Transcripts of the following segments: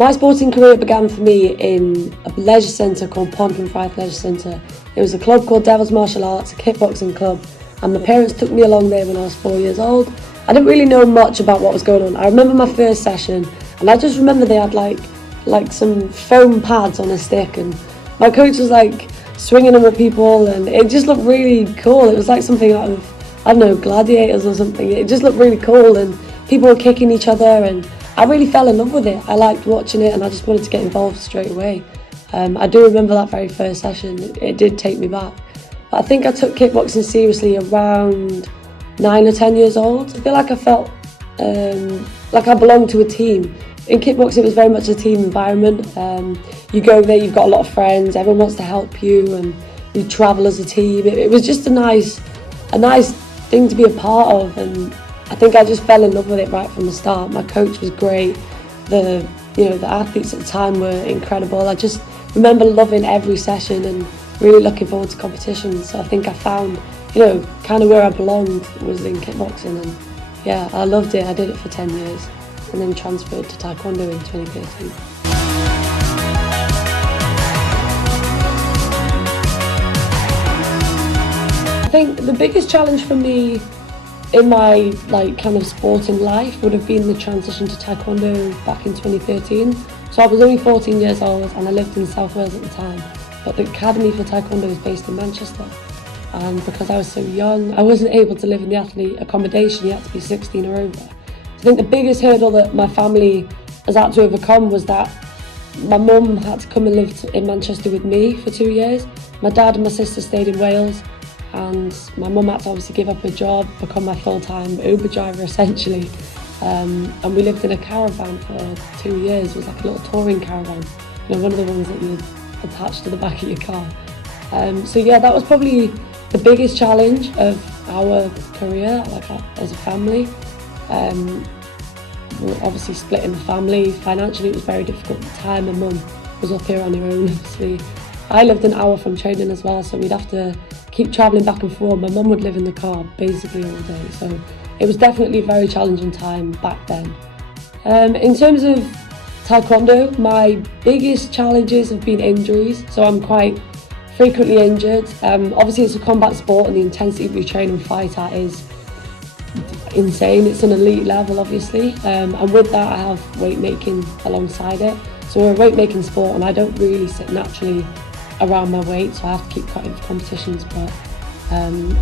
My sporting career began for me in a leisure centre called Pond and Firth Leisure Centre. It was a club called Devil's Martial Arts, a kickboxing club, and my parents took me along there when I was 4 years old. I didn't really know much about what was going on. I remember my first session, and I just remember they had like some foam pads on a stick, and my coach was like swinging them at people, and it just looked really cool. It was like something out of, I don't know, Gladiators or something. It just looked really cool, and people were kicking each other, and I really fell in love with it. I liked watching it, and I just wanted to get involved straight away. I do remember that very first session. It did take me back. But I think I took kickboxing seriously around 9 or 10 years old. I feel like I felt like I belonged to a team. In kickboxing, it was very much a team environment. You go there, you've got a lot of friends, everyone wants to help you, and you travel as a team. It was just a nice thing to be a part of, and I think I just fell in love with it right from the start. My coach was great. The athletes at the time were incredible. I just remember loving every session and really looking forward to competitions. So I think I found, kind of where I belonged was in kickboxing, and yeah, I loved it. I did it for 10 years and then transferred to Taekwondo in 2013. I think the biggest challenge for me in my kind of sporting life would have been the transition to Taekwondo back in 2013. So I was only 14 years old and I lived in South Wales at the time, but the academy for Taekwondo is based in Manchester. And because I was so young, I wasn't able to live in the athlete accommodation. You had to be 16 or over. I think the biggest hurdle that my family has had to overcome was that my mum had to come and live in Manchester with me for 2 years. My dad and my sister stayed in Wales, and my mum had to obviously give up her job, become my full-time Uber driver essentially. And we lived in a caravan for 2 years. It was like a little touring caravan, one of the ones that you attach to the back of your car. So yeah, that was probably the biggest challenge of our career, as a family. We're obviously splitting the family. Financially, it was very difficult at the time. My mum was up here on her own, obviously. I lived an hour from training as well, so we'd have to keep travelling back and forth. My mum would live in the car basically all day, so it was definitely a very challenging time back then. In terms of Taekwondo, my biggest challenges have been injuries, so I'm quite frequently injured. Obviously it's a combat sport, and the intensity we train and fight at is insane. It's an elite level, obviously, and with that I have weight making alongside it. So we're a weight making sport, and I don't really sit naturally around my weight, so I have to keep cutting for competitions. But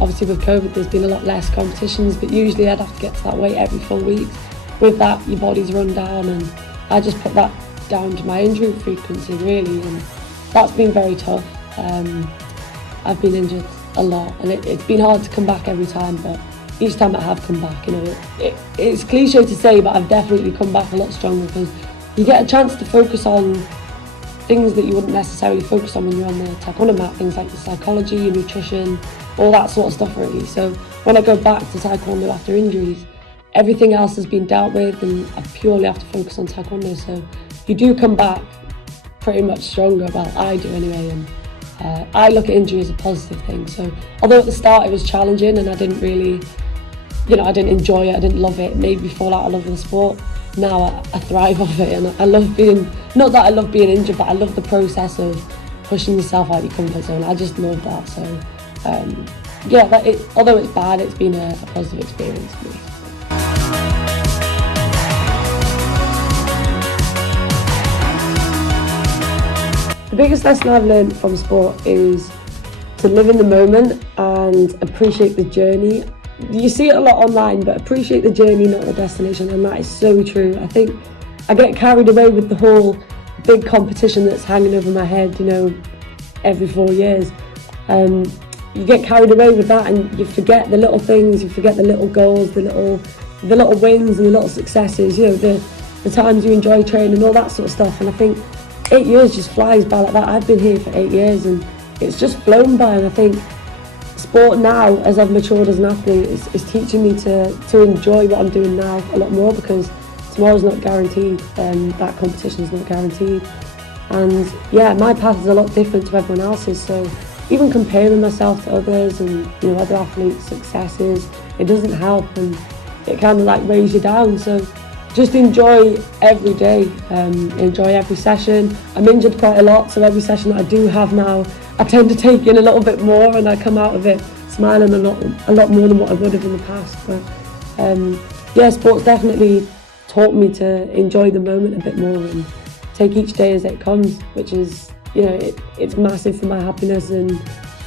obviously with COVID there's been a lot less competitions, but usually I'd have to get to that weight every 4 weeks. With that, your body's run down, and I just put that down to my injury frequency really, and that's been very tough. I've been injured a lot, and it's been hard to come back every time, but each time I have come back, it's cliche to say, but I've definitely come back a lot stronger, because you get a chance to focus on things that you wouldn't necessarily focus on when you're on the Taekwondo mat, things like your psychology, your nutrition, all that sort of stuff really. So when I go back to Taekwondo after injuries, everything else has been dealt with, and I purely have to focus on Taekwondo. So you do come back pretty much stronger, well I do anyway, and I look at injury as a positive thing. So although at the start it was challenging and I didn't really, I didn't enjoy it, I didn't love it, it made me fall out of love with the sport. Now I thrive off it, and I love being, not that I love being injured, but I love the process of pushing yourself out of your comfort zone. I just love that. So although it's bad, it's been a positive experience for me. The biggest lesson I've learned from sport is to live in the moment and appreciate the journey. You see it a lot online, but appreciate the journey, not the destination, and that is so true. I think I get carried away with the whole big competition that's hanging over my head, every 4 years. You get carried away with that, and you forget the little things, you forget the little goals, the little wins and the little successes, the times you enjoy training, all that sort of stuff. And I think 8 years just flies by like that. I've been here for 8 years and it's just flown by, and I think sport now, as I've matured as an athlete, is teaching me to enjoy what I'm doing now a lot more, because tomorrow's not guaranteed, that competition's not guaranteed. And yeah, my path is a lot different to everyone else's, so even comparing myself to others and other athletes' successes, it doesn't help, and it kind of weighs you down. So just enjoy every day, enjoy every session. I'm injured quite a lot, so every session that I do have now, I tend to take in a little bit more, and I come out of it smiling a lot more than what I would have in the past. But yeah, sports definitely taught me to enjoy the moment a bit more and take each day as it comes, which is, you know, it's massive for my happiness, and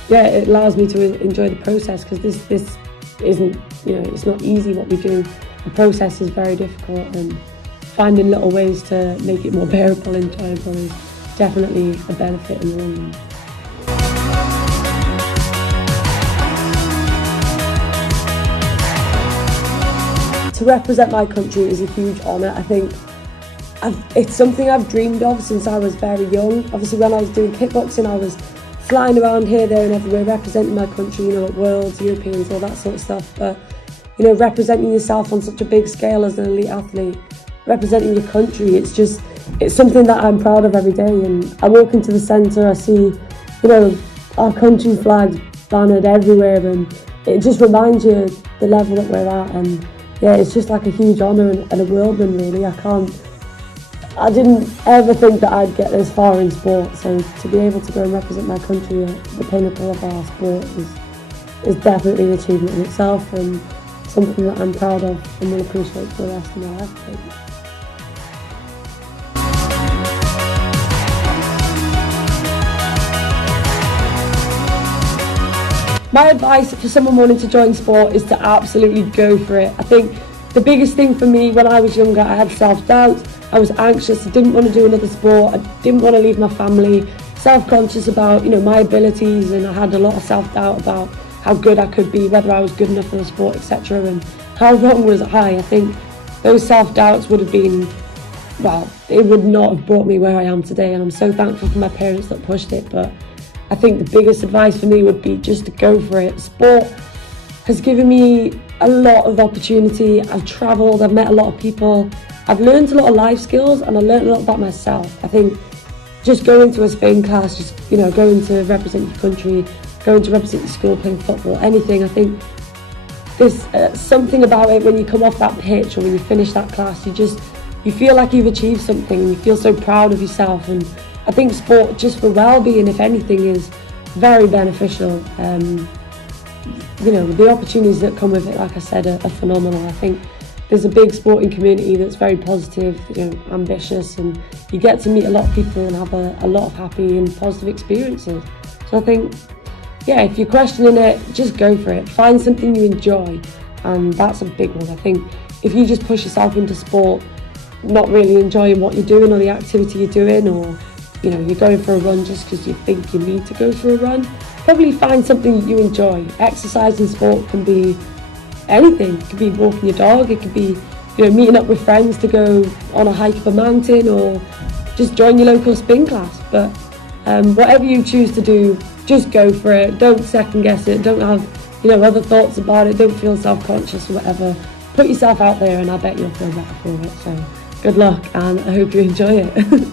yeah, it allows me to enjoy the process, because this isn't, you know, it's not easy what we do. The process is very difficult, and finding little ways to make it more bearable and enjoyable is definitely a benefit in the long run. To represent my country is a huge honour. I think it's something I've dreamed of since I was very young. Obviously, when I was doing kickboxing, I was flying around here, there and everywhere, representing my country, you know, at Worlds, Europeans, all that sort of stuff. But, you know, representing yourself on such a big scale as an elite athlete, representing your country, it's something that I'm proud of every day. And I walk into the centre, I see, you know, our country flags bannered everywhere, and it just reminds you the level that we're at. And yeah, it's just like a huge honour and a whirlwind, really. I didn't ever think that I'd get this far in sport, so to be able to go and represent my country at the pinnacle of our sport is definitely an achievement in itself, and something that I'm proud of and will appreciate for the rest of my life, I think. My advice for someone wanting to join sport is to absolutely go for it. I think the biggest thing for me when I was younger, I had self-doubt, I was anxious, I didn't want to do another sport, I didn't want to leave my family, self-conscious about, you know, my abilities, and I had a lot of self-doubt about how good I could be, whether I was good enough for the sport, etc. And how wrong was I? I think those self-doubts would have been, well, it would not have brought me where I am today, and I'm so thankful for my parents that pushed it. But I think the biggest advice for me would be just to go for it. Sport has given me a lot of opportunity. I've travelled, I've met a lot of people, I've learned a lot of life skills, and I learned a lot about myself. I think just going to a spin class, just, you know, going to represent your country, going to represent your school, playing football, anything, I think there's something about it when you come off that pitch or when you finish that class, you feel like you've achieved something, and you feel so proud of yourself. And I think sport, just for well-being, if anything, is very beneficial. You know, the opportunities that come with it, like I said, are phenomenal. I think there's a big sporting community that's very positive, you know, ambitious, and you get to meet a lot of people and have a lot of happy and positive experiences. So I think, yeah, if you're questioning it, just go for it. Find something you enjoy, and that's a big one. I think if you just push yourself into sport, not really enjoying what you're doing or the activity you're doing, or, you know, you're going for a run just because you think you need to go for a run, probably find something you enjoy. Exercise in sport can be anything. It could be walking your dog, it could be, you know, meeting up with friends to go on a hike up a mountain, or just join your local spin class. But whatever you choose to do, just go for it. Don't second guess it. Don't have, you know, other thoughts about it. Don't feel self-conscious or whatever. Put yourself out there, and I bet you'll feel better for it. So good luck, and I hope you enjoy it.